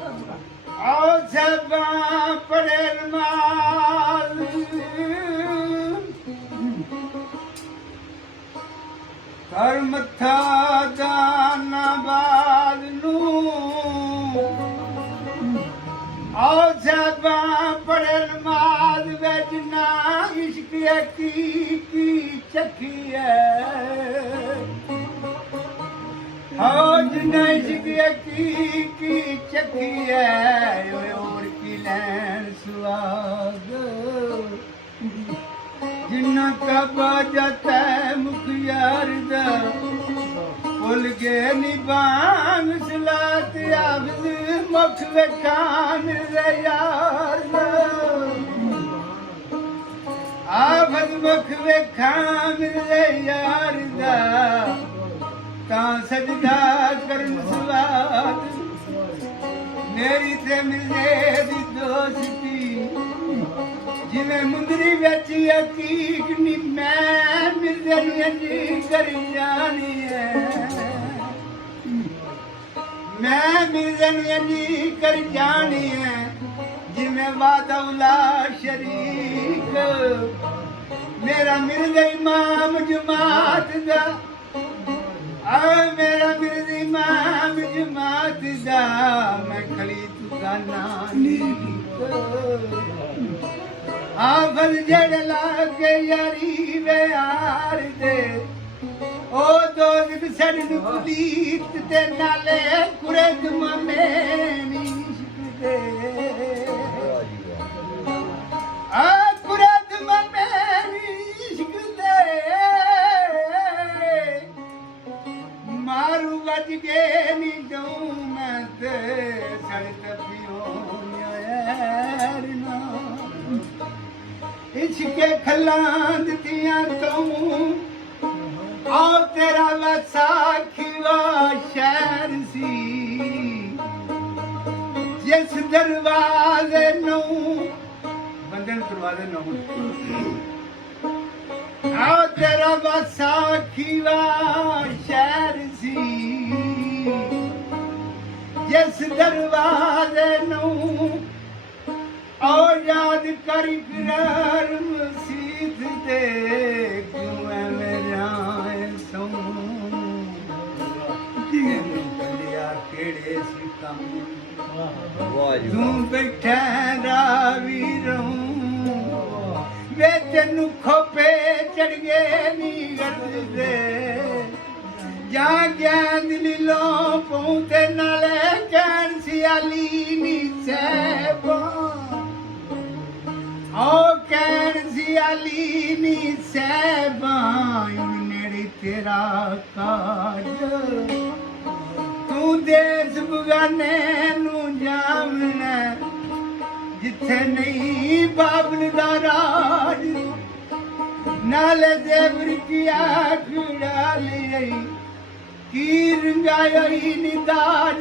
आओ सबा पड़े माल कर मथा दाना बाल नू आओ सबा पड़े माल वजना इश्क की चखी है आज की चखी है और की लैन सुहाग जिन्ना का बाजता है मुखियार दा भुल गए निबान सलात आफज मुख वेखान रे यार आफज मुख वेखान रे यार दा तां सजदा करन सवाद मेरी ते मिलने दी दोस्ती जिवें मुंदरी विच हकीक नी मैं मिलदे जी करी जानी है मैं मिलदे जी करी जानी है जिवें वादौला शरीक मेरा मिलदे इमाम जमात दा मेरा मिर्द इमाम जमात दा मैं खली तुदा नानी आफल जड़ लागे यारी वे यार दे ओ दोस्त सड़न पुलीत ते नाले कुरद ममेनी दे आ कुरद ममेनी दे मारू बज के नी दऊं मैं ते सड़क पियो यार ना इश्के खलांद दियां तूं आओ तेरा वसाखी वा शहर सी जिस दरवाजे नू बंदन दरवाजे नू आओ तेरा वसाखी वा शहर सी जिस दरवाजे नू आओ याद करी फिर मसीत दे क्यों है मेरा सो केड़े सी कम तू बैठा रावी रहूं वे तेनू खोपे चढ़ गए नी गर्द दे जा ज्ञान दिली लो पहुंचे नाले कैन सियाली नी सैबा ओ कैन सियाली नी सैबा नेड़ी तेरा काज तू देश बगाने नू जामना जिथे नहीं बाबल दा राज नाले देवर की आँख डाली की रंगाई निदाज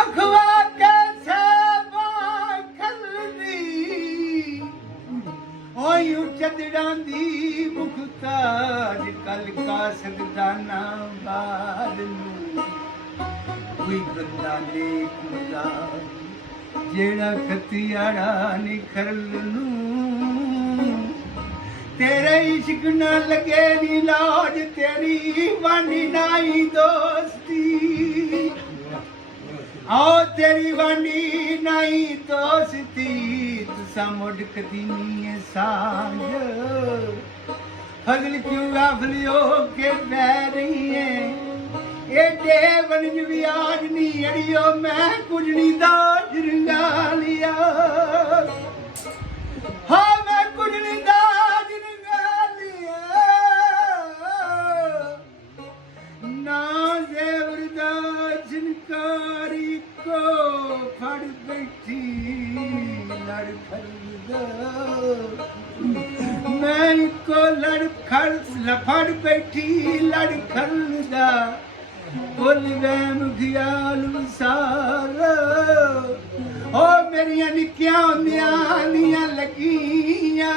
अखवा के सेवा खलदी ओय चदड़ांदी मुख्ताज कल का सगदाना बाल नू कोई बंदा नेक मुदा जेड़ा खतियाड़ा निखरल नू तेरे इश्क न लगे नी लाज तेरी वानी नाई दोस्ती आओ तेरी वानी नाई दोस्ती तुसा मुड़ कदी नी साज फजल क्यों गाफली हो के बह रही है एडे बनज भी आज नी अड़ियो मैं कुजनी दा रंगा लिया हाँ मैं कुजनी दा रंगा लिया ना जेवर दा झनकारी को फड़ बैठी लड़ खरीदा मैं को लड़ खड़ लफड़ बैठी लड़ खरीदा बोल वैम ख्याल सारा ओ मेरिया निक्कियां होंदियां लगियां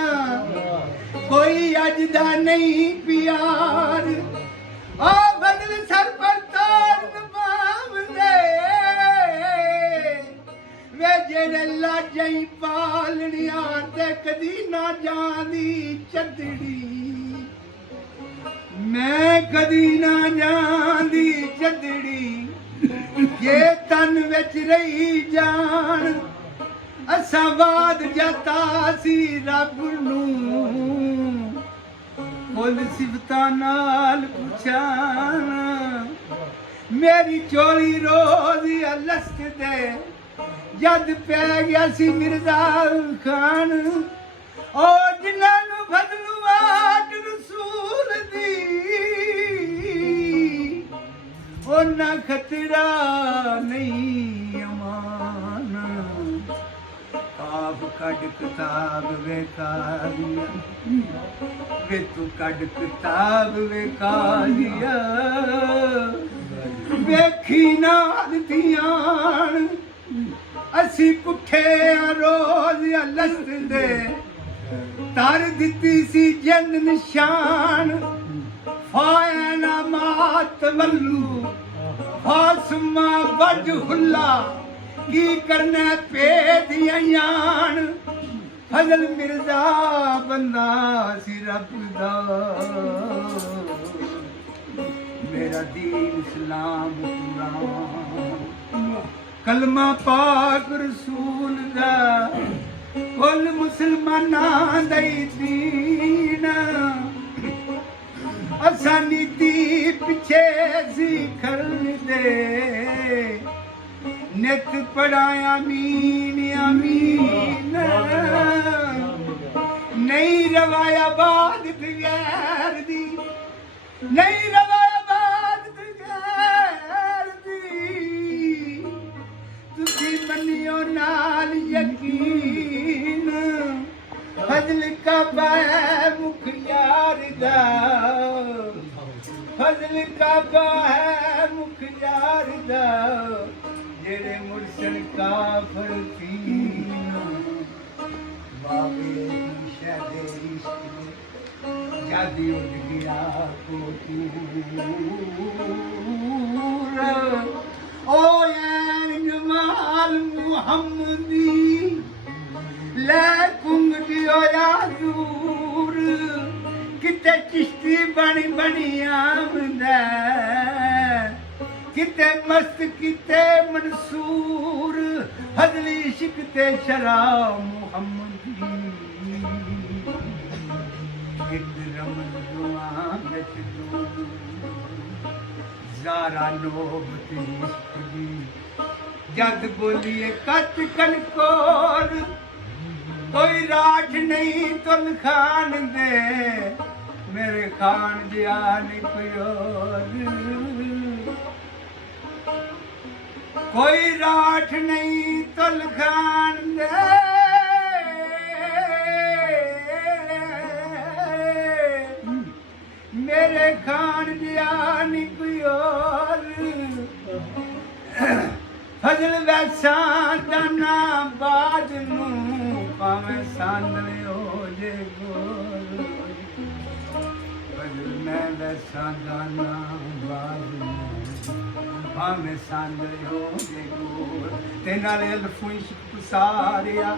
कोई अज दा नहीं प्यार ओ बदल सर पर तार नबाव दे ਤੇਰੇ ਲਾਜਾਂ ਹੀ ਪਾਲਣਿਆ ਤੇ ਕਦੀ ਨਾ ਜਾਂਦੀ ਚੱਦੜੀ ਮੈਂ ਕਦੀ ਨਾ ਜਾਂਦੀ ਚੱਦੜੀ ਜੇ ਤਨ ਵਿੱਚ ਰਹੀ ਜਾਣ ਅਸਾਂ ਬਾਦ ਜਾਤਾ ਸੀ ਰੱਬ ਨੂੰ ਫੁੱਲ ਸਿਫਤਾਂ ਨਾਲ ਪੁੱਛਾਂ ਮੇਰੀ ਚੋਲੀ ਰੋਜ਼ ਅਲਸਕ ਦੇ ਜਦ ਪੈ ਗਿਆ ਸੀ ਮਿਰਜ਼ਾ ਖਾਨ ਉਹ ਜਿਨ੍ਹਾਂ ਨੂੰ ਫਜ਼ਲਵਾਟ ਰਸੂਲ ਦੀ ਉਹਨਾਂ ਖਤਰਾ ਨਹੀਂ ਅਮਾਨ ਆਪ ਕੱਢ ਕਿਤਾਬ ਵੇਖਾਇਆ ਵੇ ਤੂੰ ਕੱਢ ਕਿਤਾਬ ਵੇਖਾਇਆ ਵੇਖੀ ਨਾਲ ਧੀਆਣ ਅਸੀਂ ਪੁੱਠੇ ਰੋਜ਼ ਅਲਸਤ ਦੇ ਤਰ ਦਿੱਤੀ ਸੀ ਜੰਦ ਨਿਸ਼ਾਨ ਫਾਇਨਾ ਮਾਤ ਵੱਲੂ ਫਾਸਮਾ ਵਜਹੁੱਲਾ ਕੀ ਕਰਨਾ ਪੇਦੀਆਂ ਯਾਨ ਫਜ਼ਲ ਮਿਰਜ਼ਾ ਬੰਦਾ ਸੀ ਰੱਬ ਦਾ ਮੇਰਾ ਦੀਨ ਇਸਲਾਮ ਕੁਰਾਨ ਕਲਮਾ ਪਾਕ ਰਸੂਲ ਦਾ ਕੁੱਲ ਮੁਸਲਮਾਨਾਂ ਦਾ ਦੀਨ ਅਸਾਂ ਨੀਤੀ ਪਿੱਛੇ ਸੀ ਖਲਦੇ ਨਿਤ ਪੜਾਇਆ ਮੀਨ ਅਮੀਨ ਨਹੀਂ ਰਵਾਇਆ ਬਾਦ ਬਗੈਰ ਦੀ ਨਹੀਂ ਰਵਾਇਆ ਬਾਦ ਬਗੈਰ ਦੀ ਤੁਸੀਂ ਮੰਨਿਓ ਨਾਲ ਯਕੀਨ ਫਜ਼ਲ ਕਾਬਾ ਹੈ ਮੁਖ ਯਾਰ ਦਾ ਫਜ਼ਲ ਕਾਬਾ ਹੈ ਮੁਖ ਯਾਰ ਦਾ ਜਿਹੜੇ ਮੁਰਸਲ ਕਾਫਰ ਤੀਨ ਬਾਬੇ ਸ਼ਾਦੇ ਇਸ਼ਕ ਜਾਦੀ ਉੱਡ ਗਿਆ ਕੋਟੂਰ ਓ ਯਾਰ ਜਮਾਲ ਮੁਹੰਮਦੀ ਲੈ ਕੁੰਗਟਿਓ ਯਾਜ਼ੂਰ ਕਿਤੇ ਚਿਸ਼ਤੀ ਬਣੀ ਆਮਦਾ ਕਿਤੇ ਮਸਤ ਕਿਤੇ ਮਨਸੂਰ ਹਜ਼ਲੀ ਇਸ਼ਕ ਤੇ ਸ਼ਰਾਬ ਮੁਹੰਮਦੀ ਇੱਕ ਰਮਨ ਦੁਆ ਵਿੱਚ ਦੂਰ ਜ਼ਾਰਾ ਲੋਭ ਤੇ ਇਸ਼ਕ ਦੀ ਜਦ ਬੋਲੀਏ ਕੱਚ ਕਨਕੋਰ ਕੋਈ ਰਾਠ ਨਹੀਂ ਤੁਲ ਖਾਨ ਦੇ ਮੇਰੇ ਖਾਨ ਜਿਆ ਨਹੀਂ ਕੋਈ ਕੋਈ ਰਾਠ ਨਹੀਂ ਤੁਲ ਖਾਨ ਦੇ ਮੇਰੇ ਖਾਨ ਜਿਆ ਨਹੀਂ ਕੋਈ ਫਜ਼ਲ ਵੈਸਾਂ ਦਾ ਨਾ ਬਾਜ ਨੂੰ ਭਾਵੇਂ ਸਾਂਦਲੇ ਹੋ ਜੇ ਗੋਲ ਫਜ਼ਲ ਮੈਂ ਵੈਸਾਂ ਦਾ ਨਾ ਬਾਜ ਨੂੰ ਭਾਵੇਂ ਸਾਂਦਲੇ ਹੋ ਜੇ ਗੋਲ ਤੇ ਨਾਲੇ ਅਲਫੂ ਇਸ਼ਕ ਸਾਰਿਆ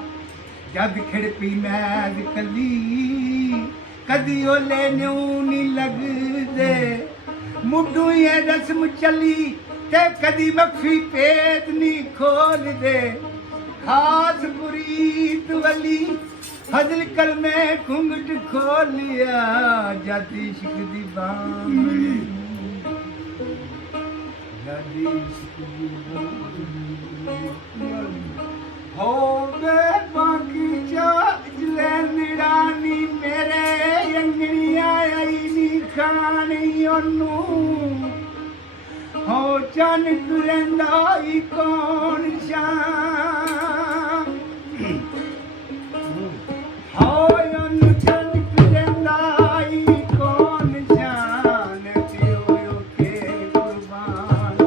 ਜਦ ਖਿੜ ਪੀ ਮੈਂ ਕੱਲੀ ਕਦੀ ਓਲੇ ਨਿਉ ਨਹੀਂ ਲੱਗਦੇ ਮੁੱਢੂ ਇਹ ਰਸਮ ਚੱਲੀ ਤੇ ਕਦੀ ਮਖਫੀ ਪੇਟ ਨਹੀਂ ਖੋਲਦੇ ਖਾਸ ਮੁਰੀਦ ਵਲੀ ਫਜ਼ਲ ਕਲਮੇ ਘੁੰਗਟ ਖੋਲਿਆ ਜਦ ਇਸ਼ਕ ਦੀ ਬਾਂਹ ਜਦ ਇਸ਼ਕ ਦੀ ਹੋ ਗਏ ਬਾਕੀ ਜਲੇ ਨਿੜਾਨੀ ਮੇਰੇ ਅੰਗਣੀਆਂ ਆਈ ਨੀ ਖਾਣੀ ਉਹਨੂੰ ਹੋ ਚੰਨ ਰਹਿੰਦਾ ਈ ਕੌਣ ਸ਼ਾਮ ਹੋ ਉਹਨੂੰ ਚੰਨ ਰਹਿੰਦਾ ਈ ਕੌਣ ਸ਼ਾਨ ਪਿਓ ਕੇ ਕੁਰਬਾਨ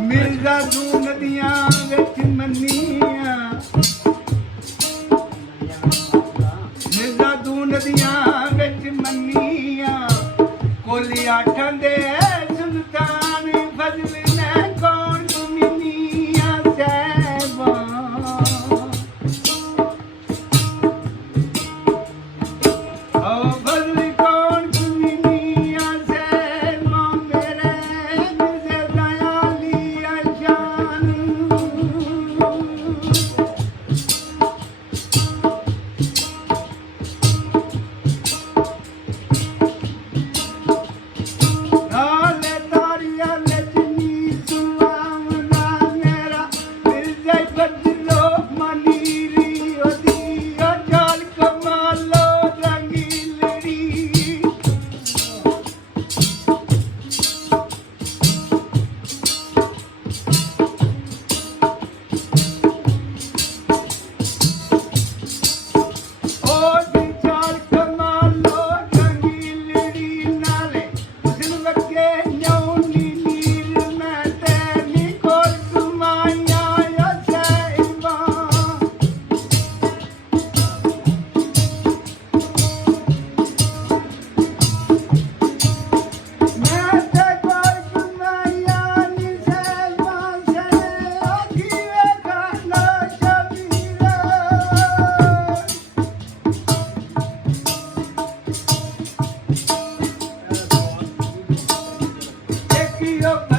ਮਿਰਜ਼ਾ ਦੂ ਨਦੀਆਂ ਵਿੱਚ ਮੰਨੀਆਂ ਮਿਰਜ਼ਾ ਦੂ ਨਦੀਆਂ ਵਿੱਚ ਮੰਨੀਆਂ ਕੋਲੀ ਆਠਾਂ ਦੇ ਸੁਲਤਾਨ ਫਜ਼ਲ ਨੇ ਕੌਣ ਦੁਨੀਆ ਸੈ ਉਹ